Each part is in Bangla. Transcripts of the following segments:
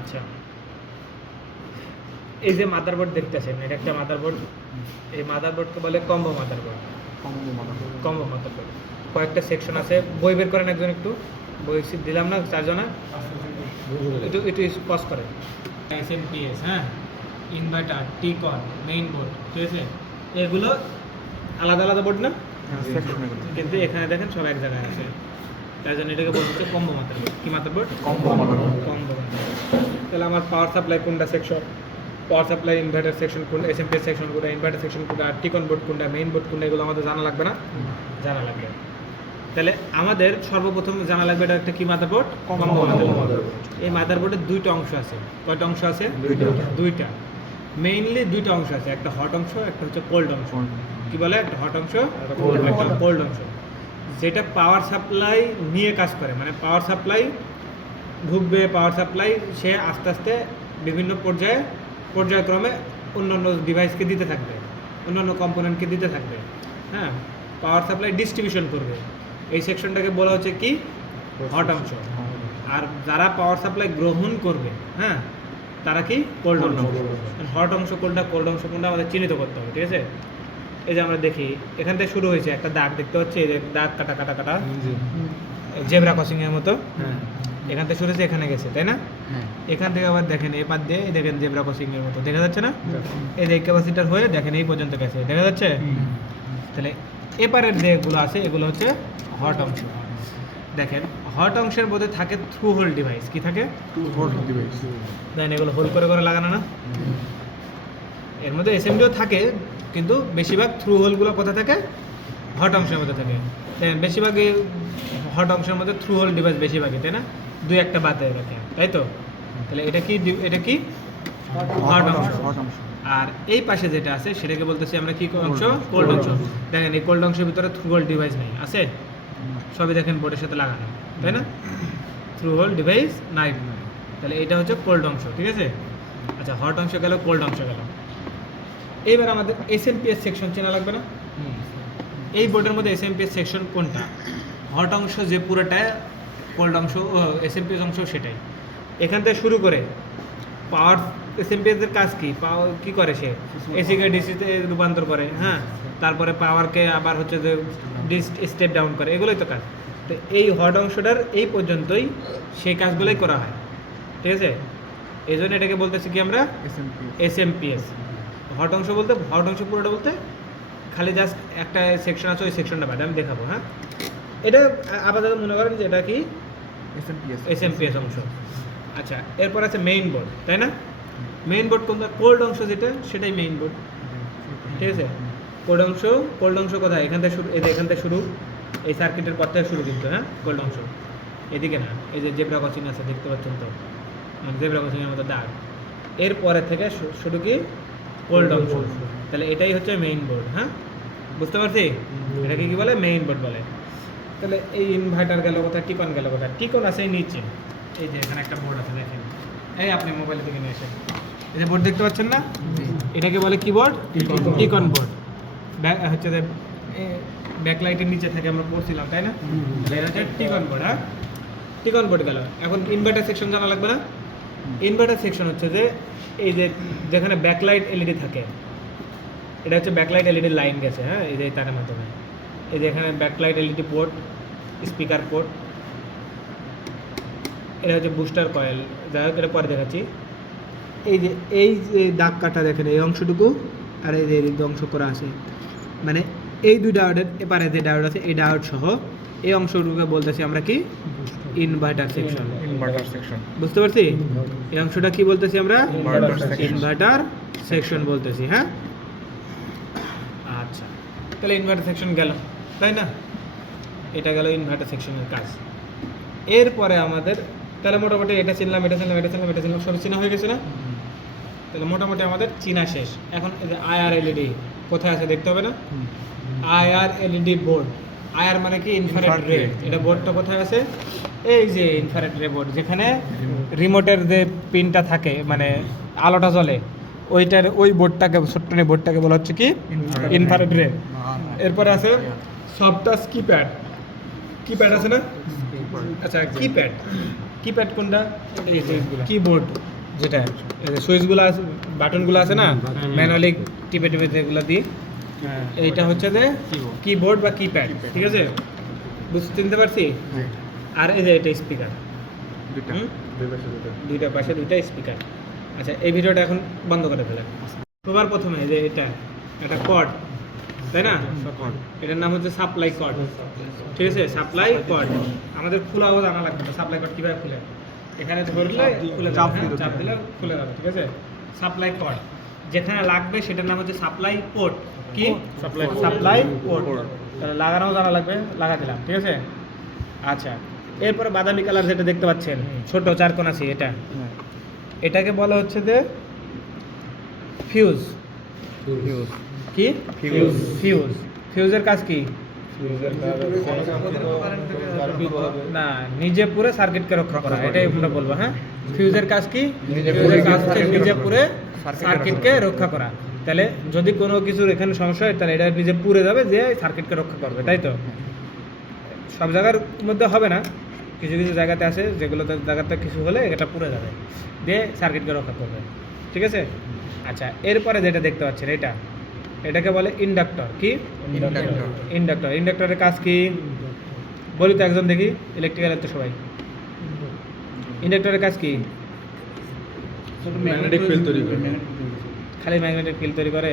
আচ্ছা, এই যে মাদারবোর্ড দেখতেছেন, এটা একটা মাদারবোর্ড। এই মাদারবোর্ডকে বলে কম্বো মাদারবোর্ড। কম্বো মাদারবোর্ড কয়েকটা সেকশন আছে। বই বের করেন একজন, একটু বই দিলাম না চারজনা, একটু একটু পজ করেন। এসএমপিএস, হ্যাঁ, ইনভার্টার, টিকন, মেইন বোর্ড, ঠিক আছে? এগুলো আলাদা আলাদা বোর্ড না, কিন্তু এখানে দেখেন সব এক জায়গায় আছে। তাই জন্য এটাকে বলতে হচ্ছে কম্বো মাদারবোর্ড। কি মাদারবোর্ড? Combo motherboard. তাহলে আমার পাওয়ার সাপ্লাই কোনটা section, power supply inverter section কোনটা, এসএমপিএস সেকশন কোনটা, ইনভার্টার সেকশন কোনটা, টিকন বোর্ড কোনটা, মেইন বোর্ড কোনটা, এগুলো আমাদের জানা লাগবে না? জানা লাগবে। তাহলে আমাদের সর্বপ্রথম জানা লাগবে এটা একটা কি মাদারবোর্ড? Combo motherboard. এই মাদারবোর্ডের দুইটা অংশ আছে। কয়টা অংশ আছে? দুইটা। মেইনলি দুইটা অংশ আছে, একটা হট অংশ, একটা হচ্ছে কোল্ড অংশ। কি বলে? একটা হট অংশ, একটা কোল্ড অংশ। যেটা পাওয়ার সাপ্লাই নিয়ে কাজ করে, মানে পাওয়ার সাপ্লাই ঢুকবে, পাওয়ার সাপ্লাই সে আস্তে আস্তে বিভিন্ন পর্যায়ক্রমে অন্যান্য ডিভাইসকে দিতে থাকবে, অন্যান্য কম্পোনেন্টকে দিতে থাকবে। হ্যাঁ, পাওয়ার সাপ্লাই ডিস্ট্রিবিউশন করবে। এই সেকশনটাকে বলা হচ্ছে কি? হট অংশ। আর যারা পাওয়ার সাপ্লাই গ্রহণ করবে, হ্যাঁ, তারা কি? কোল্ড অংশ। হট অংশ কোনটা, কোল্ড অংশ কোনটা আমাদের চিহ্নিত করতে হবে, ঠিক আছে? এই যে আমরা দেখি এখান থেকে শুরু হয়েছে, একটা দাগ দেখতে পাচ্ছি, এই যে দাগ কাটা কাটা কাটা, জেব্রা ক্রসিং এর মতো। এখান থেকে শুরু হয়েছে, এখানে গেছে, তাই না? এখান থেকে আবার দেখেন এই পাত দিয়ে দেখেন জেব্রা ক্রসিং এর মতো, দেখা যাচ্ছে না? এই যে ক্যাপাসিটার হয়ে দেখেন এই পর্যন্ত গেছে, দেখা যাচ্ছে? তাহলে এপারের যেগুলো আছে এগুলো হচ্ছে হট অংশ। দেখেন হট অংশের মধ্যে থাকে থ্রু হোল ডিভাইস। কি থাকে? Through hole device. দেখেন এগুলো হোল করে করে লাগানো না? এর মধ্যে এসএমডিও থাকে, কিন্তু বেশিরভাগ থ্রু হোলগুলো কোথায় থাকে? হট অংশের মধ্যে থাকে। দেখেন বেশিরভাগই হট অংশের মধ্যে থ্রু হোল ডিভাইস বেশিরভাগই, তাই না? দুই একটা বাদে রাখে, তাই তো? তাহলে এটা কি? এটা কি? হট অংশ। আর এই পাশে যেটা আছে সেটাকে বলতেছি আমরা কি অংশ? কোল্ড অংশ। দেখেন এই কোল্ড অংশের ভিতরে থ্রু হোল ডিভাইস নেই, আছে? সবই দেখেন বোর্ডের সাথে লাগানো, তাই না? থ্রু হোল ডিভাইস নাই। তাহলে এটা হচ্ছে কোল্ড অংশ, ঠিক আছে? আচ্ছা, হট অংশ গেল, কোল্ড অংশ গেল। এইবার আমাদের এসএমপিএস সেকশন চেনা লাগবে না? এই বোর্ডের মধ্যে এসএমপিএস সেকশন কোনটা? হট অংশ যে পুরোটা, কোল্ড অংশ এসএমপিএস অংশ সেটাই। এখান থেকে শুরু করে পাওয়ার এসএমপিএস এর কাজ কি? পাওয়ার কি করে সে? এসিকে ডিসিতে রূপান্তর করে, হ্যাঁ, তারপরে পাওয়ারকে আবার হচ্ছে যে স্টেপ ডাউন করে, এগুলোই তো কাজ। তো এই হট অংশটার এই পর্যন্তই সেই কাজগুলোই করা হয়, ঠিক আছে? এই জন্য এটাকে বলতেছি কি আমরা? এসএমপিএস। হট অংশ বলতে, হট অংশ পুরোটা বলতে খালি জাস্ট একটা সেকশন আছে, ওই সেকশনটা বাদে আমি দেখাবো। হ্যাঁ, এটা আপাতত মনে করেন যে এটা কি? এসএমপিএস অংশ। আচ্ছা, এরপর আছে মেইন বোর্ড, তাই না? মেইন বোর্ড কোনটা? কোল্ড অংশ যেটা, সেটাই মেইন বোর্ড, ঠিক আছে? কোল্ড অংশ কোথায়? এখান থেকে শুরু, এই যে এখান থেকে শুরু, এই সার্কিটের পর থেকে শুরু কিন্তু, হ্যাঁ, কোল্ড অংশ। এদিকে না, এই যে জেব্রা ক্রসিং আছে দেখতে পাচ্ছেন তো, জেব্রা ক্রসিংয়ের মতো দাগ, এরপরে থেকে শুরু কি? কোল্ড অংশ। তাহলে এটাই হচ্ছে মেইন বোর্ড। হ্যাঁ, বুঝতে পারছি? এটাকে কি বলে? মেইন বোর্ড বলে। তাহলে এই ইনভার্টার গেল কোথায়? টিকন গেল কোথায়? টিকন আছে এই নিচে, এই যে এখানে একটা বোর্ড আছে, দেখেন। এই আপনি মোবাইল থেকে নিয়ে এসে এই যে বোর্ড দেখতে পাচ্ছেন না? এটাকে বলে কি বোর্ড? T-con board. হচ্ছে যে ব্যাকলাইটের নিচে থেকে আমরা পড়ছিলাম, তাই না? এটা হচ্ছে টিকন বোর্ড। হ্যাঁ, টিকন বোর্ড গেল। এখন ইনভার্টার সেকশন জানা লাগবে না? ইনভার্টার সেকশন হচ্ছে যে এই যে যেখানে ব্যাকলাইট এলইডি থাকে, এটা হচ্ছে ব্যাকলাইট এলইডি লাইন গেছে, হ্যাঁ, এই যে তারের মাধ্যমে। এই যে এখানে backlight LED port, speaker port, এটা হচ্ছে বুস্টার কয়েল। যাই হোক, এটা পরে দেখাচ্ছি। এই যে দাগ কাটা দেখেন, এই অংশটুকু আর এই যে অংশ করা আছে, মানে এই দুই ডায়োডের এপারে যে ডায়োড আছে, এই ডায়োড সহ এই অংশটুকুকে বলতেছি আমরা কি? Inverter section. বুঝতে পারছি? এই অংশটা কি বলতেছি আমরা? ইনভার্টার সেকশন বলতেছি। হ্যাঁ, আচ্ছা, তাহলে ইনভার্টার সেকশন গেল, তাই না? এটা গেল ইনভার্টার সেকশনের কাজ। এরপরে আমাদের তাহলে মোটামুটি এটা চিনলাম, সব চিনা হয়ে গেছে না? তাহলে মোটামুটি আমাদের চিনা শেষ। এখন এই যে আইআর এলইডি কোথায় আছে দেখতে হবে না? IR LED board. আইআর মানে কি? ইনফ্রারেড রে। এটা বোর্ডটা কোথায় আছে? এই যে ইনফ্রারেড রে বোর্ড, যেখানে রিমোটের যে পিনটা থাকে, মানে আলোটা জ্বলে, ওইটার ওই বোর্ডটাকে, ছোট্ট বোর্ডটাকে বলা হচ্ছে কি? ইনফ্রারেড রে। এরপরে আছে সফট টাচ কিপ্যাড। কিপ্যাড আছে না? আচ্ছা, কিপ্যাড কোনটা? এই যে কিবোর্ড, যেটা সুইচগুলো আছে, বাটনগুলো আছে না, ম্যানুয়ালি টিপে টিপে যেগুলো দিই, এইটা হচ্ছে যে কিবোর্ড বা কিপ্যাড, ঠিক আছে? চিনতে পারছি? আর এই যে এটা স্পিকার, দুইটা পাশে দুইটা স্পিকার। আচ্ছা, এই ভিডিওটা এখন বন্ধ করে ফেলেন। সবার প্রথমে যে এটা একটা কর্ড, তাই না? এটার নাম হচ্ছে সাপ্লাই কর্ড, ঠিক আছে? সাপ্লাই কর্ড আমাদের খোলাও জানা লাগবে না। সাপ্লাই কর্ড কীভাবে খুলে, এখানে ধরলে খুলে চাপ দিলে খুলে যাবে, ঠিক আছে? সাপ্লাই কর্ড যেখানে লাগবে সেটার নাম হচ্ছে সাপ্লাই পোর্ট। কি? Supply port. তাহলে লাগানোও জানা লাগবে, লাগা দিলাম, ঠিক আছে? আচ্ছা, এরপরে বাদামি কালার যেটা দেখতে পাচ্ছেন ছোট চারকোনাছি, এটা এটাকে বলা হচ্ছে যে ফিউজ। কি? ফিউজ। ফিউজের কাজ কি? না, নিজে পুরে সার্কিটকে রক্ষা করা, এটাই আমরা বলবো। হ্যাঁ, ফিউজের কাজ কি? ফিউজের কাজ হচ্ছে নিজে পুরে সার্কিটকে রক্ষা করা। তাহলে যদি কোনো কিছুর এখানে সমস্যা হয় তাহলে এটা নিজে পুড়ে যাবে, যে সার্কিটকে রক্ষা করবে, তাই তো? সব জায়গার মধ্যে হবে না, কিছু কিছু জায়গাতে আছে যেগুলোতে জায়গাতে কিছু হলে এটা পুড়ে যাবে, দিয়ে সার্কিটকে রক্ষা করবে, ঠিক আছে? আচ্ছা, এরপরে যেটা দেখতে পাচ্ছেন এটাকে বলে ইন্ডাক্টর। কি? ইন্ডাক্টর। ইন্ডাক্টরের কাজ কি বলি তো একজন দেখি, ইলেকট্রিক্যালের তো সবাই। ইন্ডাক্টরের কাজ কি? ম্যাগনেটিক ফিল্ড তৈরি করে। খালি ম্যাগনেটিক ফিল্ড তৈরি করে?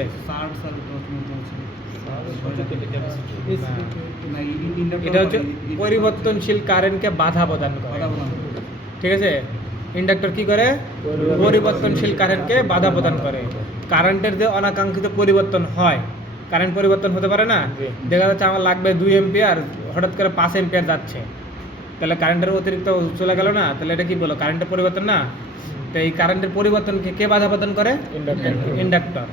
এটা হচ্ছে পরিবর্তনশীল কারেন্টকে বাধা প্রদান করে, ঠিক আছে? ইন্ডাক্টর কি করে? পরিবর্তনশীল কারেন্টকে বাধা প্রদান করে। কারেন্টের যে অনাকাঙ্ক্ষিত পরিবর্তন হয়, কারেন্ট পরিবর্তন হতে পারে না? দেখা যাচ্ছে আমার লাগবে 2 এম্পিয়ার, হঠাৎ করে 5 এম্পিয়ার যাচ্ছে, তাহলে কারেন্টের অতিরিক্ত চলে গেল না? তাহলে এটা কি বলো? কারেন্টের পরিবর্তন না? তো এই কারেন্টের পরিবর্তনকে কে বাধা প্রদান করে? ইন্ডাক্টর।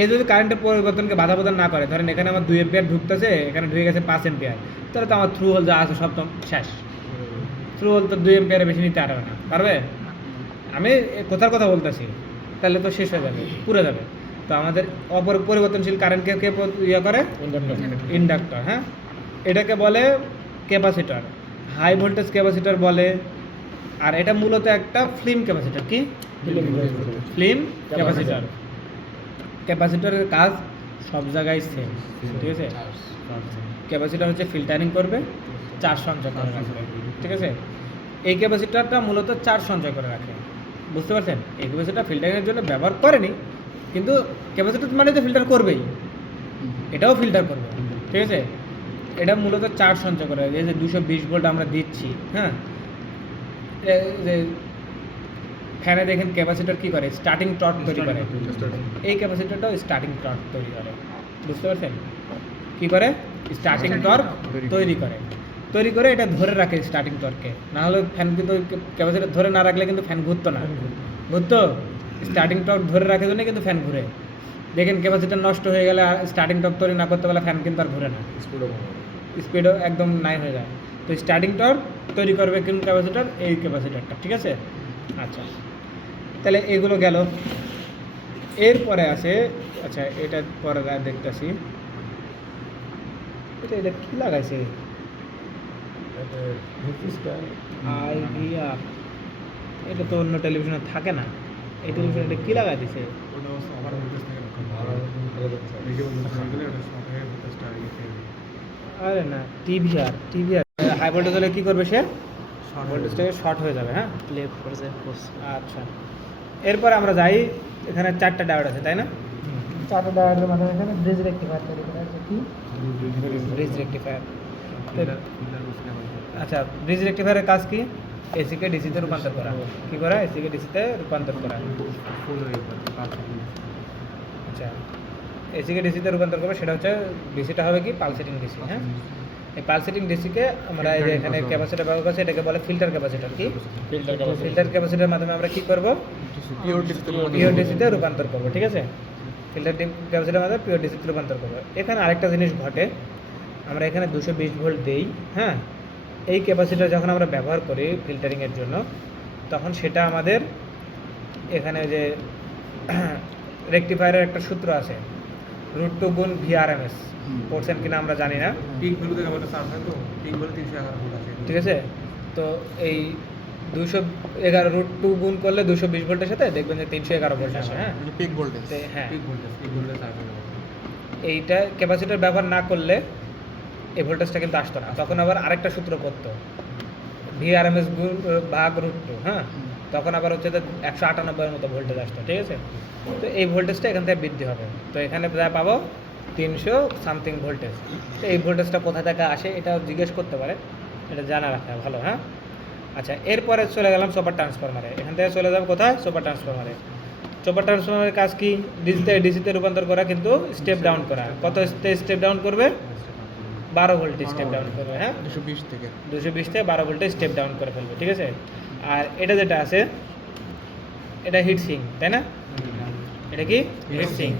এই যদি কারেন্টের পরিবর্তনকে বাধা প্রদান না করে, ধরেন এখানে আমার 2 এম্পিয়ার ঢুকতেছে, এখানে ঢুকে গেছে 5 এম্পিয়ার, তাহলে তো আমার থ্রু হোল যা আছে সব তো শেষ। থ্রু হোল তো 2 এম্পিয়ারের বেশি নিতে পারবে না, পারবে? আমি কোথার কথা বলতেছি, তাহলে তো শেষ হয়ে যাবে, পুড়ে যাবে। তো আমাদের পরিবর্তনশীল কারেন্টকে কে ইয়ে করে? ইন্ডাক্টর। হ্যাঁ, এটাকে বলে ক্যাপাসিটর, হাই ভোল্টেজ ক্যাপাসিটর বলে। আর এটা মূলত একটা ফিল্ম ক্যাপাসিটর। কি? Film capacitor. ক্যাপাসিটরের কাজ সব জায়গায় সেম, ঠিক আছে? ক্যাপাসিটর হচ্ছে ফিল্টারিং করবে, চার্জ সঞ্চয় করে রাখবে, ঠিক আছে? এই ক্যাপাসিটরটা মূলত চার্জ সঞ্চয় করে রাখে, বুঝতে পারছেন? এই ক্যাপাসিটর ফিল্টারিংয়ের জন্য ব্যবহার করেনি, কিন্তু ক্যাপাসিটর মানে তো ফিল্টার করবেই, এটাও ফিল্টার করবে, ঠিক আছে? এটা মূলত চার্জ সঞ্চয় করে। এই যে 220 ভোল্ট আমরা দিচ্ছি, হ্যাঁ, যে ফ্যানে দেখেন ক্যাপাসিটর কী করে? স্টার্টিং টর্ক তৈরি করে। এই ক্যাপাসিটরটাও স্টার্টিং টর্ক তৈরি করে, বুঝতে পারছেন? কী করে? স্টার্টিং টর্ক তৈরি করে এটা ধরে রাখে স্টার্টিং টর্ককে। না হলে ফ্যান কিন্তু ক্যাপাসিটর ধরে না রাখলে কিন্তু ফ্যান ঘুরতো না, ঘুরতো? স্টার্টিং টর্ক ধরে রাখার জন্য কিন্তু ফ্যান ঘুরে। দেখেন ক্যাপাসিটর নষ্ট হয়ে গেলে আর স্টার্টিং টর্ক তৈরি না করতে পারলে ফ্যান কিন্তু আর ঘুরে না, স্পিডও একদম নাই হয়ে যায়। তো স্টার্টিং টর্ক তৈরি করবে কোন ক্যাপাসিটর? এই ক্যাপাসিটরটা, ঠিক আছে? আচ্ছা, তাহলে এগুলো গেল। এরপরে আছে, আচ্ছা এটা পরে দেখতেছি, এটা কি লাগাইছে? আইডিয়া। এটা তো অন্য টেলিভিশনে থাকে না, এই টেলিভিশনে এটা কি লাগাই দিছে? আরে না, টিভিআর। হাই ভোল্টেজ হলে কী করবে? সে ভোল্টেজটাকে শর্ট হয়ে যাবে। হ্যাঁ, আচ্ছা, এরপর আমরা যাই। এখানে 4টা ডায়োড আছে, তাই না? 4টা ডায়োডের মাধ্যমে এখানে ব্রিজ রেক্টিফায়ার তৈরি করা আছে। কি? Bridge rectifier. আচ্ছা, ব্রিজ রেক্টিফায়ারের কাজ কি? এসিকে ডিসিতে রূপান্তর করা। কি করা? এসিকে ডিসিতে রূপান্তর করা। আচ্ছা, এসিকে ডিসিতে রূপান্তর করবে, সেটা হচ্ছে ডিসিটা হবে কি? Pulsating DC. হ্যাঁ, এই পালসেটিং ডিসিকে আমরা এই যে এখানে ক্যাপাসিটর ব্যবহার করছি, এটাকে বলে ফিল্টার ক্যাপাসিটর। কি? ফিল্টার ক্যাপাসিটরের মাধ্যমে আমরা কি করব? পিওর ডিসিতে রূপান্তর করব, ঠিক আছে? ফিল্টার ক্যাপাসিটরের মাধ্যমে পিওর ডিসিতে রূপান্তর করব। এখানে আরেকটা জিনিস ঘটে, আমরা এখানে 220 ভোল্ট দেই, হ্যাঁ, এই ক্যাপাসিটর যখন আমরা ব্যবহার করি ফিল্টারিংয়ের জন্য, তখন সেটা আমাদের এখানে যে রেক্টিফায়ারের একটা সূত্র আছে, √2 গুণ VRMS। পড়ছেন কিনা আমরা জানি না, পিক ভ্যালু থেকে আমাদের সার্চ হয়, তো পিক ভ্যালু 311 ভোল্ট আছে, ঠিক আছে? তো এই 211 √2 গুণ করলে 220 ভোল্টের সাথে দেখবেন যে 311 ভোল্ট আসে। হ্যাঁ, পিক ভোল্টেজ। হ্যাঁ, পিক ভোল্টেজ এইটা ক্যাপাসিটর ব্যবহার না করলে এই ভোল্টেজটা কিন্তু আসতো না। তখন আবার আরেকটা সূত্র পড়তো, VRMS গুণ ভাগ √2। হ্যাঁ, তখন আবার হচ্ছে যে 198 মতো ভোল্টেজ আসতো। ঠিক আছে, তো এই ভোল্টেজটা এখান থেকে বৃদ্ধি হবে। তো এখানে যা পাবো 300 সামথিং ভোল্টেজ। তো এই ভোল্টেজটা কোথা থেকে আসে এটা জিজ্ঞেস করতে পারে, এটা জানা রাখা ভালো। হ্যাঁ, আচ্ছা, এরপরে চলে গেলাম সুপার ট্রান্সফরমারে। এখান থেকে চলে যাবো কোথায়? সুপার ট্রান্সফরমারে। সুপার ট্রান্সফরমারের কাজ কি? ডিসিতে রূপান্তর করা, কিন্তু স্টেপ ডাউন করা। কত স্টেপ ডাউন করবে? 12 ভোল্টে স্টেপ ডাউন করবে। হ্যাঁ, 220 থেকে 12 ভোল্টে স্টেপ ডাউন করে ফেলবে। ঠিক আছে, আর এটা যেটা আছে এটা হিট সিঙ্ক, তাই না? এটা কি হিট সিঙ্ক?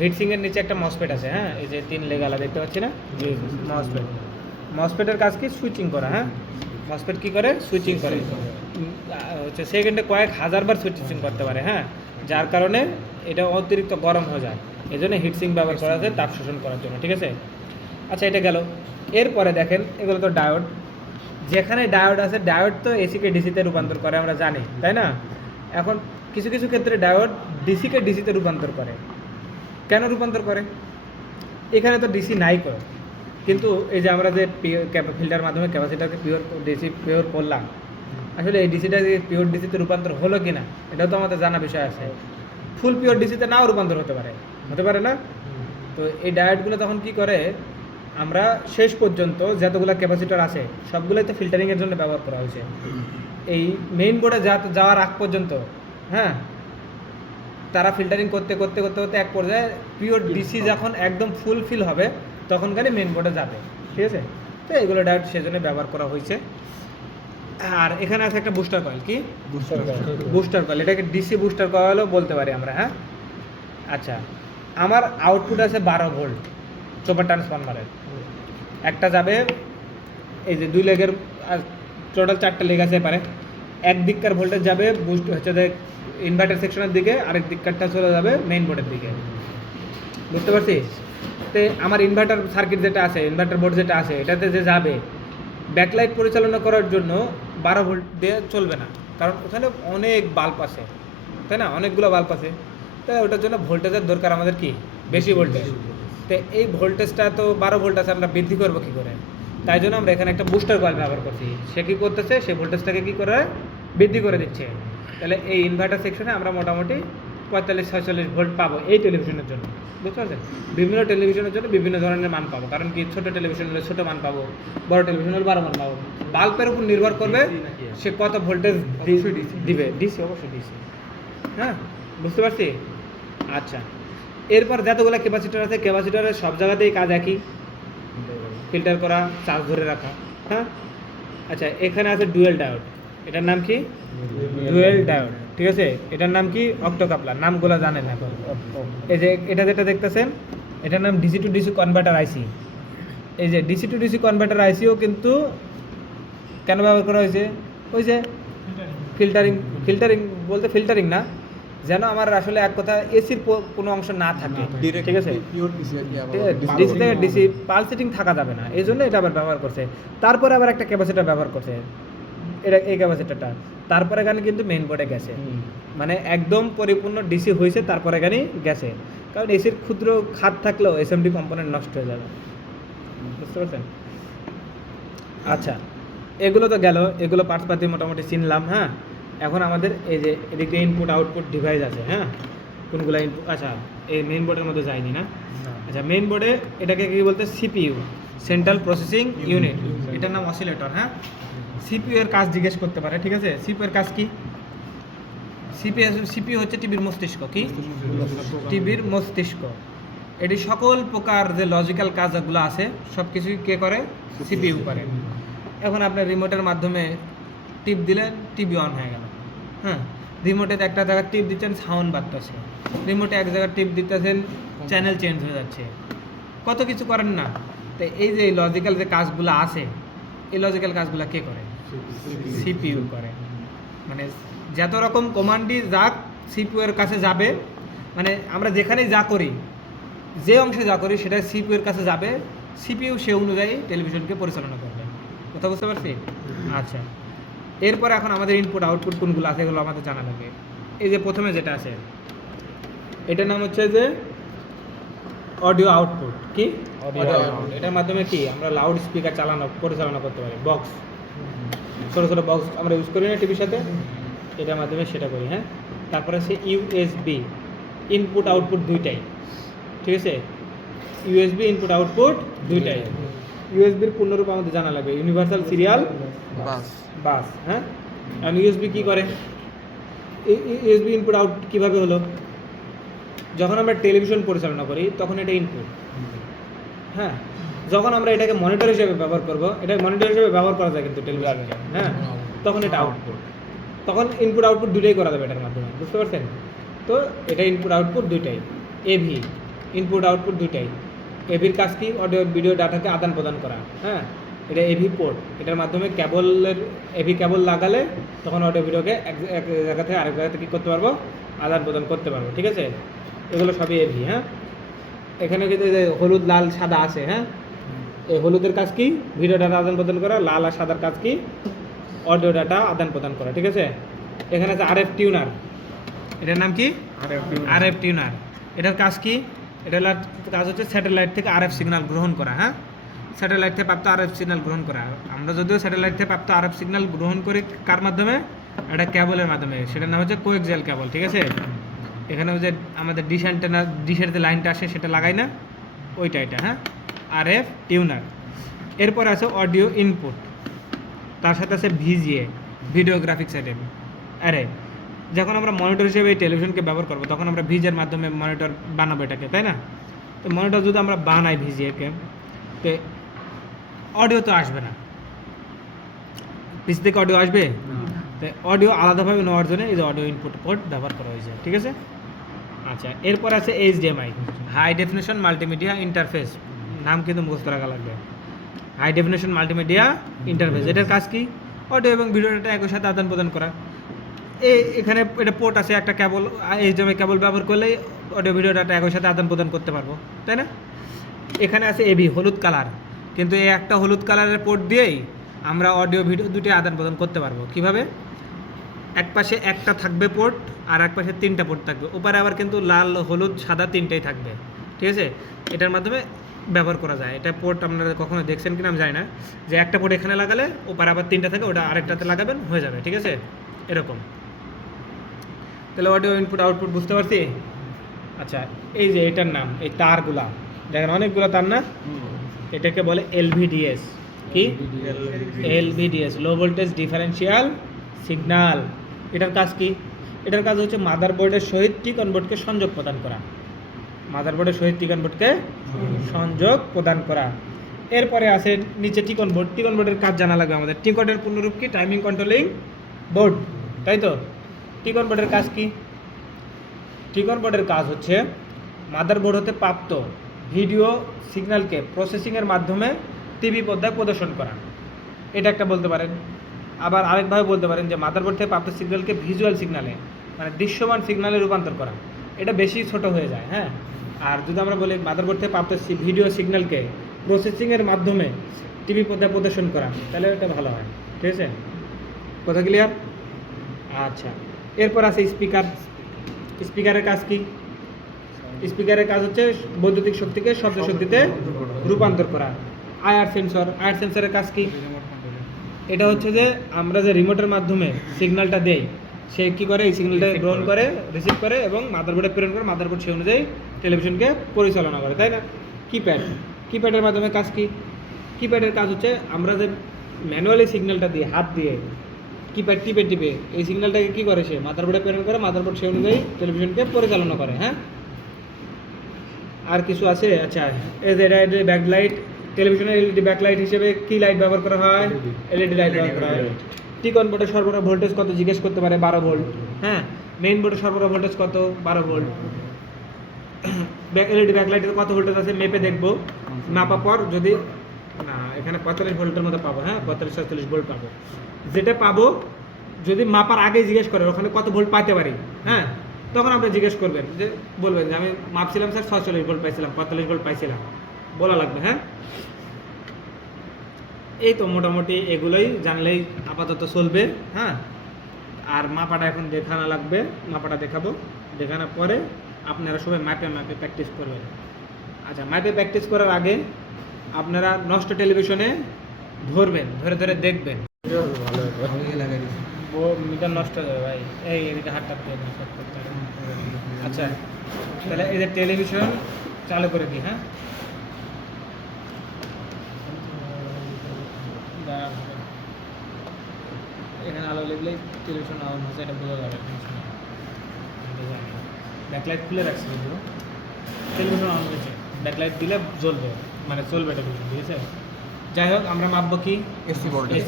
হিট সিঙ্কের নিচে একটা মসফেট আছে। হ্যাঁ, এই যে 3 লেগালা দেখতে পাচ্ছি না, মসফেট। মসফেটের কাজ কি? সুইচিং করা। হ্যাঁ, মসফেট কি করে? সুইচিং করে। হচ্ছে সেকেন্ডে কয়েক হাজারবার সুইচিং করতে পারে। হ্যাঁ, যার কারণে এটা অতিরিক্ত গরম হয়ে যায়, এই জন্য হিট সিঙ্ক ব্যবহার করা যায় তাপ শোষণ করার জন্য। ঠিক আছে, আচ্ছা, এটা গেল। এরপরে দেখেন এগুলো তো ডায়োড। যেখানে ডায়োড আছে, ডায়োড তো এসিকে ডিসিতে রূপান্তর করে আমরা জানি, তাই না? এখন কিছু কিছু ক্ষেত্রে ডায়োড ডিসিকে ডিসিতে রূপান্তর করে। কেন রূপান্তর করে? এখানে তো ডিসি নাই করে, কিন্তু এই যে আমরা যে ফিল্টার মাধ্যমে ক্যাপাসিটারকে পিওর করলাম, আসলে এই ডিসিটা যে পিওর ডিসিতে রূপান্তর হলো কি না এটাও তো আমাদের জানা বিষয় আছে। ফুল পিওর ডিসিতে নাও রূপান্তর হতে পারে না? তো এই ডায়োডগুলো তখন কি করে, আমরা শেষ পর্যন্ত যতগুলো ক্যাপাসিটর আছে সবগুলোই তো ফিল্টারিংয়ের জন্য ব্যবহার করা হয়েছে। এই মেইন বোর্ডে যাওয়ার আগ পর্যন্ত, হ্যাঁ, তারা ফিল্টারিং করতে করতে করতে করতে এক পর্যায়ে পিওর ডিসি যখন একদম ফুলফিল হবে তখন খালি মেইন বোর্ডে যাবে। ঠিক আছে, তো এগুলো ডায়োড সেজন্য ব্যবহার করা হয়েছে। আর এখানে আছে একটা বুস্টার কয়েল। কি বুস্টার কয়েল? এটাকে ডিসি বুস্টার কয়েলও বলতে পারি আমরা। হ্যাঁ, আচ্ছা, আমার আউটপুট আছে 12 ভোল্ট সুপার ট্রান্সফরমারের। একটা যাবে এই যে 2 লেগের, টোটাল 4টা লেগ আছে পারে। এক দিককার ভোল্টেজ যাবে বুস্ট হচ্ছে যে ইনভার্টার সেকশনের দিকে, আরেক দিককারটা চলে যাবে মেইন বোর্ডের দিকে। বুঝতে পারছিস? তো আমার ইনভার্টার সার্কিট যেটা আছে, ইনভার্টার বোর্ড যেটা আছে, এটাতে যে যাবে ব্যাকলাইট পরিচালনা করার জন্য 12 ভোল্ট দিয়ে চলবে না, কারণ ওখানে অনেক বাল্ব আছে, তাই না? অনেকগুলো বাল্ব আছে, তাই ওটার জন্য ভোল্টেজের দরকার আমাদের কি? বেশি ভোল্টেজ। তো এই ভোল্টেজটা তো 12 ভোল্ট আছে, আমরা বৃদ্ধি করবো কী করে? তাই জন্য আমরা এখানে একটা বুস্টার কয়েল ব্যবহার করছি। সে কী করতেছে? সে ভোল্টেজটাকে কী করে বৃদ্ধি করে দিচ্ছে। তাহলে এই ইনভার্টার সেকশনে আমরা মোটামুটি 45-46 ভোল্ট পাবো এই টেলিভিশনের জন্য। বুঝতে পারছেন? বিভিন্ন টেলিভিশনের জন্য বিভিন্ন ধরনের মান পাবো, কারণ কি ছোটো টেলিভিশন হলে ছোটো মান পাবো, বড় টেলিভিশন হলে 12 মান পাবো। বাল্বের উপর নির্ভর করবে সে কত ভোল্টেজ দিবে। ডিসি, অবশ্যই ডিসি। হ্যাঁ, বুঝতে পারছি? আচ্ছা, এরপর যতগুলো ক্যাপাসিটার আছে, ক্যাপাসিটারের সব জায়গাতেই কাজ একই, ফিল্টার করা, চার্জ ধরে রাখা। হ্যাঁ, আচ্ছা, এখানে আছে ডুয়েল ডায়োড। এটার নাম কি? Dual diode. ঠিক আছে, এটার নাম কি? অক্টোকাপলার। নামগুলো জানেন এখন। এই যে এটা যেটা দেখতেছেন, এটার নাম ডিসি টু ডিসি কনভার্টার আইসি। এই যে ডিসি টু ডিসি কনভার্টার আইসিও কিন্তু কেন ব্যবহার করা হয়েছে? ওই যে ফিল্টারিং বলতে ফিল্টারিং না, যেন আমার আসলে এক কথা এসির কোনো অংশ না থাকে। ঠিক আছে, ডিসি থেকে ডিসি পালসেটিং থাকা যাবে না, এই জন্য এটা আবার ব্যবহার করছে। তারপরে আবার একটা ক্যাপাসিটার ব্যবহার করছে, এটা এই ক্যাপাসিটারটা। তারপরে এখানে কিন্তু মেইন বোর্ডে গেছে, মানে একদম পরিপূর্ণ ডিসি হয়েছে তারপরে এখানে গেছে, কারণ এসির ক্ষুদ্র খাত থাকলেও এসএমডি কম্পোনেন্ট নষ্ট হয়ে যাবে। বুঝতে পারছেন? আচ্ছা, এগুলো তো গেল, এগুলো পার্টসপাতি মোটামুটি চিনলাম। হ্যাঁ, এখন আমাদের এই যে এদিকে ইনপুট আউটপুট ডিভাইস আছে। হ্যাঁ, কোনগুলো ইনপুট? আচ্ছা, এই মেইন বোর্ডের মধ্যে যায়নি না? আচ্ছা, মেইন বোর্ডে এটাকে কি বলতে? CPU, central processing unit. এটার নাম অসিলেটর। হ্যাঁ, সিপিইউ এর কাজ জিজ্ঞেস করতে পারে। ঠিক আছে, সিপিইউ এর কাজ কি? সিপিইউ হচ্ছে টিভির মস্তিষ্ক। কি? টিভির মস্তিষ্ক। এটি সকল প্রকার যে লজিক্যাল কাজগুলো আছে সব কিছুই কে করে? সিপিইউ করে। এখন আপনার রিমোটের মাধ্যমে টিপ দিলেন, টিভি অন হয়ে গেল। হ্যাঁ, রিমোটে একটা জায়গায় টিপ দিচ্ছেন, সাউন্ড বাজতেছে। রিমোটে এক জায়গায় টিপ দিতেছেন, চ্যানেল চেঞ্জ হয়ে যাচ্ছে। কত কিছু করেন না? তো এই যে লজিক্যাল যে কাজগুলো আছে, এই লজিক্যাল কাজগুলো কে করে? সিপিইউ করে। মানে যত রকম কমান্ডই যাক সিপিইউ এর কাছে যাবে, মানে আমরা যেখানেই যা করি, যে অংশে যা করি সেটা সিপিইউ এর কাছে যাবে, সিপিইউ সে অনুযায়ী টেলিভিশনকে পরিচালনা করবে। কথা বুঝতে পারছি? আচ্ছা, এরপর এখন আমাদের ইনপুট আউটপুট কোনগুলো আছে এগুলো আমাদের জানা লাগবে। এই যে প্রথমে যেটা আছে এটার নাম হচ্ছে যে অডিও আউটপুট। কি অডিও আউটপুট? এটার মাধ্যমে কি আমরা লাউড স্পিকার পরিচালনা করতে পারি। বক্স, ছোটো ছোটো বক্স আমরা ইউজ করি না টিভির সাথে, এটার মাধ্যমে সেটা করি। হ্যাঁ, তারপরে আছে ইউএসবি, ইনপুট আউটপুট দুইটাই। ঠিক আছে, ইউএসবি ইনপুট আউটপুট দুইটাই। ইউএসবির পূর্ণরূপ আমাদের জানা লাগবে, ইউনিভার্সাল সিরিয়াল বাস। হ্যাঁ, আর ইউএসবি কী করে? ইউএসবি ইনপুট আউট কীভাবে হলো? যখন আমরা টেলিভিশন পরিচালনা করি তখন এটা ইনপুট। হ্যাঁ, যখন আমরা এটাকে মনিটর হিসেবে ব্যবহার করব, এটা মনিটর হিসেবে ব্যবহার করা যায় কিন্তু টেলিভিশনে, হ্যাঁ, তখন এটা আউটপুট। তখন ইনপুট আউটপুট দুটোই করা যাবে এটার মাধ্যমে, বুঝতে পারছেন? তো এটা ইনপুট আউটপুট দুইটাই। এভি, ইনপুট আউটপুট দুইটাই। এভির কাজ কি? অডিও ভিডিও ডাটাকে আদান প্রদান করা। হ্যাঁ, এটা এভি পোর্ট, এটার মাধ্যমে এভি কেবল লাগালে তখন অডিও ভিডিওকে এক জায়গা থেকে আরেক জায়গাতে কী করতে পারবো? আদান প্রদান করতে পারবো। ঠিক আছে, এগুলো সবই এভি। হ্যাঁ, এখানে কিন্তু হলুদ লাল সাদা আছে। হ্যাঁ, এই হলুদের কাজ কি? ভিডিও ডাটা আদান প্রদান করা। লাল আর সাদার কাজ কি? অডিও ডাটা আদান প্রদান করা। ঠিক আছে, এখানে আছে আরএফ টিউনার, এটার নাম কি? RF tenure. এটার কাজ কি? এটার কাজ হচ্ছে স্যাটেলাইট থেকে আরএফ সিগন্যাল গ্রহণ করা। হ্যাঁ, স্যাটেলাইট থেকে প্রাপ্ত আরএফ সিগন্যাল গ্রহণ করা। আমরা যদিও স্যাটেলাইট থেকে প্রাপ্ত আরএফ সিগন্যাল গ্রহণ করি কার মাধ্যমে? এটা কেবলের মাধ্যমে, সেটার নাম হচ্ছে কোএক্সিয়াল কেবল। ঠিক আছে, এখানে যে আমাদের ডিশ অ্যান্টেনা, ডিশের যে লাইনটা আসে সেটা লাগাই না, ওইটা এটা। হ্যাঁ, আরএফ টিউনার। এরপর আছে অডিও ইনপুট, তার সাথে আছে ভিজিএ, ভিডিও গ্রাফিক্স আইটেম। আরে যখন আমরা মনিটর হিসেবে এই টেলিভিশনকে ব্যবহার করবো তখন আমরা ভিজের মাধ্যমে মনিটর বানাবো এটাকে, তাই না? তো মনিটর যদি আমরা বানাই ভিজিএকে, তো অডিও তো আসবে না, পিসি থেকে অডিও আসবে? তো অডিও আলাদাভাবে নেওয়ার জন্য এই যে অডিও ইনপুট পোর্ট ব্যবহার করা হয়েছে। ঠিক আছে, আচ্ছা, এরপর আছে HDMI, high definition multimedia interface. নাম কিন্তু মুখস্থ রাখা লাগবে, হাই ডেফিনেশন মাল্টিমিডিয়া ইন্টারফেস। এটার কাজ কি? অডিও এবং ভিডিও ডাটা একই সাথে আদান প্রদান করা। এখানে এটা পোর্ট আছে একটা, কেবল এইচডিএমআই কেবল ব্যবহার করলেই অডিও ভিডিও ডাটা একই সাথে আদান প্রদান করতে পারবো, তাই না? এখানে আছে এভি, হলুদ কালার, কিন্তু এই একটা হলুদ কালারের পোর্ট দিয়েই আমরা অডিও ভিডিও দুটোই আদান প্রদান করতে পারবো। কীভাবে? এক পাশে একটা থাকবে পোর্ট আর এক পাশে তিনটা পোর্ট থাকবে, ওপারে আবার কিন্তু লাল হলুদ সাদা তিনটাই থাকবে। ঠিক আছে, এটার মাধ্যমে ব্যবহার করা যায়। এটা পোর্ট আপনারা কখনো দেখছেন কিনা আমি জানি না, যে একটা পোর্ট এখানে লাগালে ওপারে আবার তিনটা থাকে, ওটা আরেকটাতে লাগাবেন, হয়ে যাবে। ঠিক আছে, এরকম। তাহলে অডিও ইনপুট আউটপুট বুঝতে পারছি। আচ্ছা, এই যে এটার নাম, এই তারগুলা দেখেন অনেকগুলো তার না, এটাকে বলে এলভিডিএস। কি? LVDS, low voltage differential signal. এটার কাজ কি? এটার কাজ হচ্ছে মাদারবোর্ডের সহিত টি কনভার্টকে সংযোগ প্রদান করা। মাদারবোর্ডের সহিত টি কনভার্টকে সংযোগ প্রদান করা। এরপরে আছে নিচে টি কনভার্ট। টি কনভার্টের কাজ জানা লাগবে আমাদের। টি কনভার্টের পূর্ণরূপ কি? টাইমিং কন্ট্রোলিং বোর্ড, তাই তো? টি কনভার্টের কাজ কি? টি কনভার্টের কাজ হচ্ছে মাদারবোর্ড হতে প্রাপ্ত ভিডিও সিগন্যালকে প্রসেসিংয়ের মাধ্যমে টিভি পর্দায় প্রদর্শন করা। এটা একটা বলতে পারেন। আবার আরেকভাবে বলতে পারেন যে মাদারবোর্ড থেকে প্রাপ্ত সিগন্যালকে ভিজুয়াল সিগন্যালে, মানে দৃশ্যমান সিগন্যালে রূপান্তর করা। এটা বেশি ছোট হয়ে যায়। হ্যাঁ, আর যদি আমরা বলি মাদারবোর্ড থেকে প্রাপ্ত ভিডিও সিগন্যালকে প্রসেসিংয়ের মাধ্যমে টিভি পর্দায় প্রদর্শন করা, তাহলে এটা ভালো হয়। ঠিক আছে, কথা ক্লিয়ার? আচ্ছা, এরপর আছে স্পিকার। স্পিকারের কাজ কি? স্পিকারের কাজ হচ্ছে বৈদ্যুতিক শক্তিকে শব্দ শক্তিতে রূপান্তর করা। আয়ার সেন্সর, আয়ার সেন্সরের কাজ কি? এটা হচ্ছে যে আমরা যে রিমোটের মাধ্যমে সিগন্যালটা দেই, সে কী করে? এই সিগন্যালটা গ্রহণ করে, রিসিভ করে এবং মাদারবোর্ডে প্রেরণ করে, মাদারবোর্ড সেই অনুযায়ী টেলিভিশনকে পরিচালনা করে, তাই না? কিপ্যাড, কিপ্যাডের মাধ্যমে কাজ কি? কিপ্যাডের কাজ হচ্ছে আমরা যে ম্যানুয়ালি সিগন্যালটা দিয়ে, হাত দিয়ে কিপ্যাড টিপে টিপে এই সিগন্যালটাকে কী করে? সে মাদারবোর্ডে প্রেরণ করে, মাদারবোর্ড সেই অনুযায়ী টেলিভিশনকে পরিচালনা করে। হ্যাঁ, আর কিছু আছে? আচ্ছা, এই যে এটা ব্যাকলাইট, টেলিভিশনের এলইডি ব্যাকলাইট হিসেবে কি লাইট ব্যবহার করা হয়? এলইডি লাইট ব্যবহার করা হয়। টি কনভার্টার সরবরাহ ভোল্টেজ কত জিজ্ঞেস করতে পারে? 12 ভোল্ট। হ্যাঁ, মেইন বোর্ডের সরবরাহ ভোল্টেজ কত? 12 ভোল্ট। এলইডি ব্যাকলাইটে কত ভোল্টেজ আছে মেপে দেখবো, মাপা পর যদি না, এখানে 45 ভোল্টের মতো পাবো। হ্যাঁ, 45-46 ভোল্ট পাবো। যেটা পাবো যদি মাপার আগেই জিজ্ঞেস করে ওখানে কত ভোল্ট পাইতে পারি, হ্যাঁ, তখন আপনি জিজ্ঞেস করবেন, যে বলবেন যে আমি মাপছিলাম স্যার 46 ভোল্ট পাইছিলাম, 45 ভোল্ট পাইছিলাম, বলা লাগবে। হ্যাঁ, এই তো মোটামুটি এগুলোই জানলেই আপাতত চলবে। হ্যাঁ, আর মাপাটা এখন দেখানো লাগবে, মাপাটা দেখাবো, দেখানোর পরে আপনারা সবাই মাপে মাপে প্র্যাকটিস করবেন। আচ্ছা, মাপে প্র্যাকটিস করার আগে আপনারা নষ্ট টেলিভিশনে ধরবেন, ধরে ধরে দেখবেন। মিটার নষ্ট হয়ে যাবে ভাই, এই এদিকে হাতটা দিয়ে না শর্ট করতে হবে। আচ্ছা, তাহলে এই যে টেলিভিশন চালু করে দিই। হ্যাঁ, এখানে আলো লাগলেই টেলিভিশন অন হচ্ছে, এটা বোঝা যাবে। ব্যাকলাইট খুলে রাখছি, কিন্তু টেলিভিশন অন হয়েছে, ব্যাকলাইট দিলে জ্বলবে, মানে চলবে টেলিভিশন, ঠিক আছে। যাই হোক, আমরা মাপবো কি? এসি ভোল্টেজ,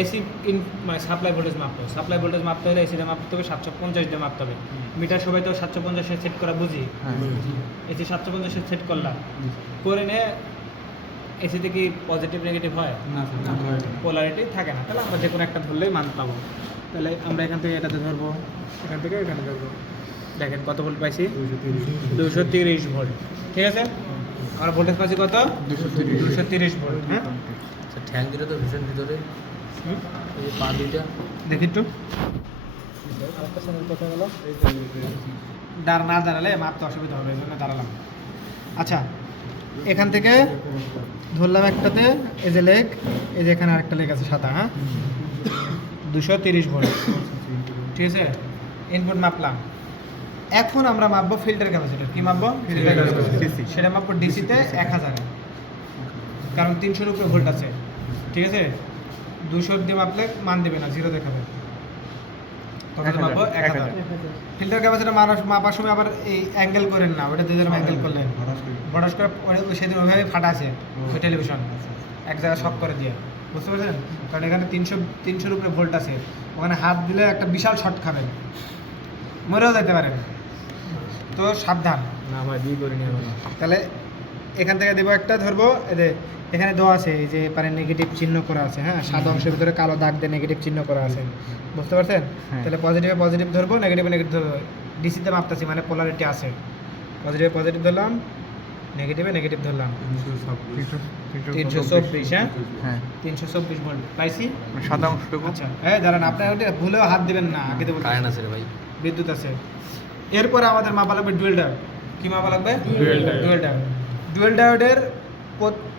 এসি মানে সাপ্লাই ভোল্টেজ মাপবো। সাপ্লাই ভোল্টেজ মাপতে হলে এসিটা মাপতে হবে 750 দিয়ে মাপতে হবে। মিটার সবাই তো 750 সেট করা বুঝি, এসি 750 সেট করলাম, করে নিয়ে এসিতে কি পজিটিভ নেগেটিভ হয়? না, পোলারিটি থাকে না। তাহলে আমরা যে কোনো একটা ধরলেই মান পাবো। তাহলে আমরা এখান থেকে এটাতে ধরবো, এখান থেকে এখানে ধরবো। দেখেন কত ভোল্ট পাইছি, 230 ভোল্ট, ঠিক আছে। আমরা ভোল্টেজ পাচ্ছি কত? 230 ভোল্ট। হ্যাঁ, ঠ্যাং দিলে তো ভীষণ ভিতরে, এই পা দুইটা দেখি একটু না দাঁড়ালে মাপতে অসুবিধা হবে, এই জন্য দাঁড়ালাম। আচ্ছা, এখান থেকে ধরলাম একটাতে, এই যে লেগ, এই যে এখানে আরেকটা লেগ আছে সাদা। হ্যাঁ, 230 ভোল্ট, ঠিক আছে। ইনপুট মাপলাম। এখন আমরা মাপবো ফিল্টার ক্যাপাসিটর। কি মাপবো? Filter capacitor. সেটা মাপবো ডিসিতে 1000, কারণ 300-এর উপরে ভোল্ট আছে, ঠিক আছে। 200 দিয়ে মাপলে মান দেবে না, 0 দেখাবে। কত মাপবো? 1000। ফিল্টার ক্যাপাসিটর মাপার সময় আবার এই অ্যাঙ্গেল করেন না, ওটা যেরকম অ্যাঙ্গেল করলেন বড়াস করে সেদিন ওইভাবে ফাটা আছে ওই টেলিভিশন, এক জায়গায় শক করে দিয়ে, বুঝতে পারছেন? কারণ এখানে 300-এর উপরে ভোল্ট আছে, ওখানে হাত দিলে একটা বিশাল শট খাবেন, মরেও যেতে পারেন, তো সাবধান। না ভাই, দিয়ে করে নিয়ে তাহলে এখান থেকে দেবো একটা, ধরবো, এখানে দেওয়া আছে এই যে পারে নেগেটিভ চিহ্ন করা আছে। হ্যাঁ, সাদা অংশের ভিতরে কালো দাগ দিয়ে নেগেটিভ চিহ্ন করা আছে, বুঝতে পারছেন? তাহলে পজিটিভে পজিটিভ ধরবো, নেগেটিভে নেগেটিভ ধরবো। ডিসিতে মাপতেছি মানে পোলারিটি আছে, পজিটিভে পজিটিভ ধরলাম, নেগেটিভে নেগেটিভ ধরলাম। 324। হ্যাঁ, 324 ভোল্ট পাইছি, সাদা অংশটুকু। আচ্ছা, হ্যাঁ দাঁড়ান, আপনার ওটা ভুলেও হাত দিবেন না, আগে দেবো। কারেন্ট আছে রে ভাই, বিদ্যুৎ আছে। এরপরে আমাদের মাপা লাগবে ডুয়েল ডায়োড। কি মাপা লাগবে? Dual diode. ডুয়েল ডায়োডের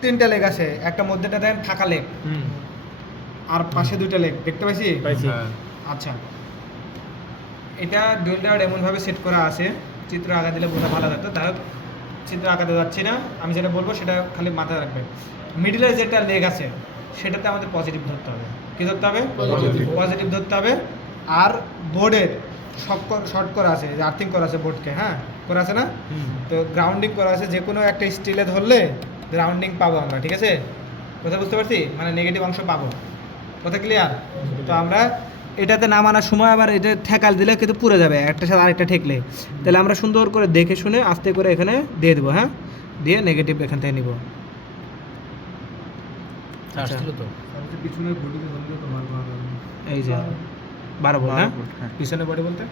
3টা লেগ আছে, একটা মধ্যেটা দেন ফাঁকা লেগ, আর পাশে 2টা লেগ, দেখতে পাইছি? আচ্ছা, এটা ডুয়েল ডায়োড এমনভাবে সেট করা আছে, চিত্র আঁকা দিলে বোঝা ভালো লাগতো, তাই চিত্র আঁকাতে যাচ্ছি না, আমি যেটা বলবো সেটা খালি মাথায় রাখবেন। মিডিলে যেটা লেগ আছে সেটাতে আমাদের পজিটিভ ধরতে হবে। কী ধরতে হবে? পজিটিভ ধরতে হবে। আর বোর্ডের শর্ট করা আছে, আর্থিং করা আছে বোর্ডকে, হ্যাঁ করা আছে না, তো গ্রাউন্ডিং করা আছে। যে কোনো একটা স্টিলে ধরলে গ্রাউন্ডিং পাবো আমরা, ঠিক আছে? কথা বুঝতে পারছি, মানে নেগেটিভ অংশ পাবো, কথা ক্লিয়ার? তো আমরা এটাতে নামানোর সময় আবার এটা ঠেকাল দিলে কিন্তু পুড়ে যাবে, একটা সাথে আরেকটা ঠেকলে। তাহলে আমরা সুন্দর করে দেখে শুনে আস্তে করে এখানে দিয়ে দেবো। হ্যাঁ, দিয়ে নেগেটিভ এখান থেকে নিব। আচ্ছা, এই যে 12 ভোল্ট। হ্যাঁ, পিছনে বডি বলতে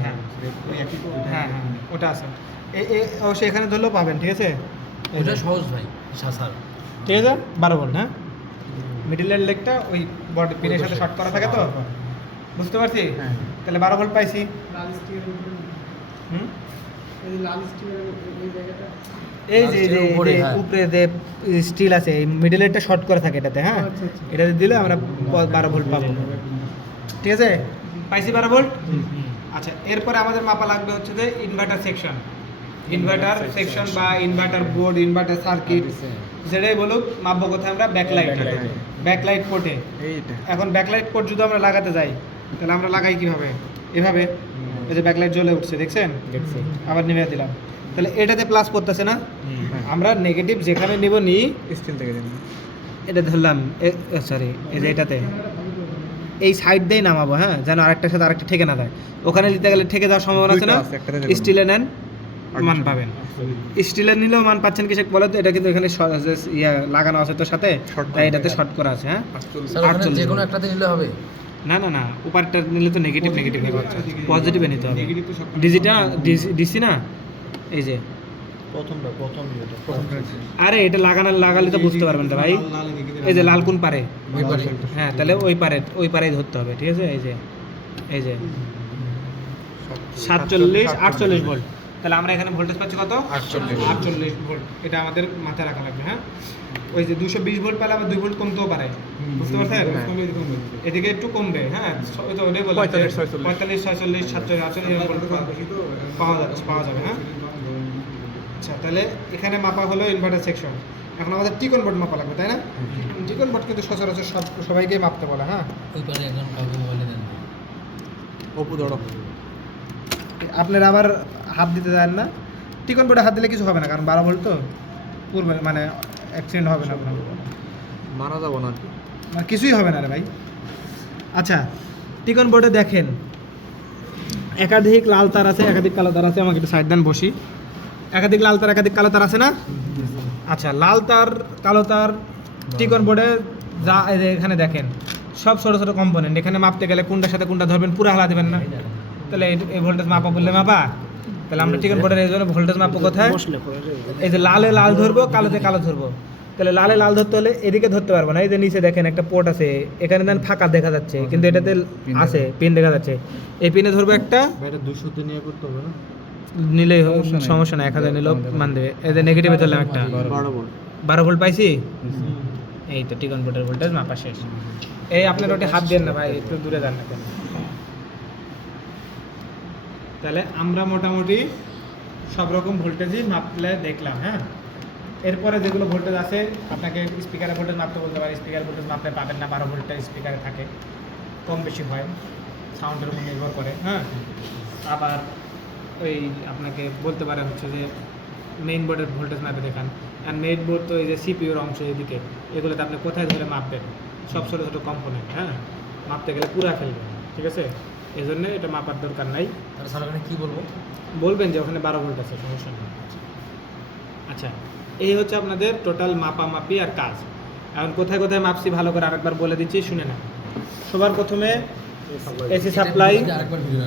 হ্যাঁ হ্যাঁ হ্যাঁ ওটা আছে, অবশ্যই এখানে ধরলেও পাবেন, ঠিক আছে? ওটা সহজ ভাই, সাসার, ঠিক আছে। 12 ভোল্ট। হ্যাঁ, মিডলের লেগটা ওই বডি পিনের সাথে শর্ট করা থাকে, তো বুঝতে পারছি। তাহলে 12 ভোল্ট পাইছি। এই যে উপরে যে স্টিল আছে, এই মিডলেরটা শর্ট করা থাকে এটাতে। হ্যাঁ, এটাতে দিলে আমরা 12 ভোল্ট পাবো, ঠিক আছে? পাইছি 12 ভোল্ট। আচ্ছা, এরপরে আমাদের মাপা লাগবে হচ্ছে যে ইনভার্টার সেকশন। ইনভার্টার সেকশন বা ইনভার্টার বোর্ড, ইনভার্টার সার্কিট, যেটাই বলুক, মাপবো কোথায় আমরা? ব্যাকলাইট পোর্টে। এখন ব্যাকলাইট পোর্ট যদি আমরা লাগাতে যাই, তাহলে আমরা লাগাই কিভাবে? এভাবে, এই যে ব্যাকলাইট জ্বলে উঠছে, দেখছেন? আবার নিভে দিলাম, তাহলে এটাতে প্লাস করতেছে না? আমরা নেগেটিভ যেখানে নিব নিই, স্টিল থেকে এটা ধরলাম, সরি, এই যে এটাতে এই সাইড দিয়েই নামাবো। হ্যাঁ, যেন আরেকটার সাথে আরেকটা ঠেকে না যায়। ওখানে নিতে গেলে ঠেকে যাওয়ার সম্ভাবনা আছে না? স্টিলে নেন, মান পাবেন। স্টিলের নিলেও মান পাচ্ছেন, কিসে বলে তো? এটা কিন্তু এখানে লাগানো আছে তোর সাথে, তাই এটাতে শর্ট করা আছে। হ্যাঁ, যে কোনো একটাতে নিলে হবে না না না, উপরটা নিলে তো নেগেটিভ নেগেটিভ পজিটিভে নিতে হবে। ডিজিটা ডিসি না, এই যে প্রথম আরে এটা লাগালে তো বুঝতে পারবেন না ভাই। এই যে লাল কোন পারে, ওই পারে। হ্যাঁ তাহলে ওই পারেই ধরতে হবে, ঠিক আছে। এই যে 47-48 ভোল্ট। তাহলে আমরা এখানে ভোল্টেজ পাচ্ছি কত? 48 ভোল্ট। এটা আমাদের মাথায় রাখা লাগবে। হ্যাঁ, ওই যে 220 ভোল্ট পেলে আবার 2 ভোল্ট কমতেও পারে, বুঝতে পারছেন? এদিকে একটু কমবে। হ্যাঁ, ওই তো ওটাই বলে 45, 46, 47, 48 ভোল্ট পাওয়া যাবে। হ্যাঁ, আচ্ছা তাহলে এখানে মাপা হলো ইনভার্টার সেকশন। এখন আমাদের টিকন বোর্ড মাপা লাগবে, তাই না? টিকন বোর্ড কিন্তু সচরাচর সবাইকেই মাপতে বলে। হ্যাঁ, ওই পারে একজন কাউকে মোবাইলে দেন না। অপু ধরো। আপনারা আবার হাত দিতে দেন না। টিকন বোর্ডে হাত দিলে কিছু হবে না, কারণ 12 ভোল্ট তো পূর্বে মানে অ্যাক্সিডেন্ট হবে না, আপনার মারা যাবো না আর কি। মানে কিছুই হবে না রে ভাই। আচ্ছা, টিকন বোর্ডে দেখেন একাধিক লাল তার আছে, একাধিক কালো তার আছে। আমাকে একটু সাইড দেন, বসি। একাধিক লাল তার, একাধিক কালো তার আছে না? আচ্ছা, লাল তার, কালো তার টিকন বোর্ডে যা এই যে এখানে দেখেন সব ছোটো ছোটো কম্পোনেন্ট। এখানে মাপতে গেলে কোনটার সাথে কোনটা ধরবেন, পুরো হালা দেবেন না। তাহলে এই ভোল্টেজ মাপা বললে মাপা। তাহলে আমরা টিকন বোর্ডের এই জন্য ভোল্টেজ মাপবো কোথায়? এই যে লালে লাল ধরবো, কালোতে কালো ধরবো। তাহলে লালে লাল ধরতে হলে এদিকে ধরতে পারবো না। এই যে নিচে দেখেন একটা পোর্ট আছে, এখানে দেন ফাঁকা দেখা যাচ্ছে, কিন্তু এটাতে আছে পিন দেখা যাচ্ছে। এই পিনে ধরবো একটা, এটা 200 তে নিয়ে করতে হবে না? নিলেই সমস্যা নাই, 1000 নিলেও মান দেবে। এতে নেগেটিভে ধরলাম একটা 12 ভোল্ট। 12 ভোল্ট পাইছি। এই তো টিকন বোর্ডের ভোল্টেজ মাপা শেষ। এই আপনার ওটা হাত দেন না ভাই, একটু দূরে যান না কেন। তাহলে আমরা মোটামুটি সব রকম ভোল্টেজই মাপলে দেখলাম। হ্যাঁ, এরপরে যেগুলো ভোল্টেজ আছে আপনাকে স্পিকারের ভোল্টেজ মাপতে বলতে পারে। স্পিকার ভোল্টেজ মাপলে পাবেন না, 12 ভোল্টের স্পিকারে থাকে, কম বেশি হয়, সাউন্ডের উপর নির্ভর করে। হ্যাঁ, আবার ওই আপনাকে বলতে পারে হচ্ছে যে মেইন বোর্ডের ভোল্টেজ মাপে দেখান। আর মেইন বোর্ড তো এই যে সিপিউর অংশ এদিকে, এগুলোতে আপনি কোথায় ধরে মাপবেন, সব ছোটো ছোটো কম্পোনেন্ট। হ্যাঁ, মাপতে গেলে পুরা ফেলবেন, ঠিক আছে। এই জন্য এটা মাপার দরকার নাই। আর স্যার ওখানে কী বলবো? বলবেন যে ওখানে 12 ভোল্ট আছে, সমস্যা নেই। আচ্ছা, এই হচ্ছে আপনাদের টোটাল মাপামাপি আর কাজ। এখন কোথায় কোথায় মাপছি ভালো করে আরেকবার বলে দিচ্ছি, শুনে না। সবার প্রথমে এসি সাপ্লাই, আরেকবার ভিডিও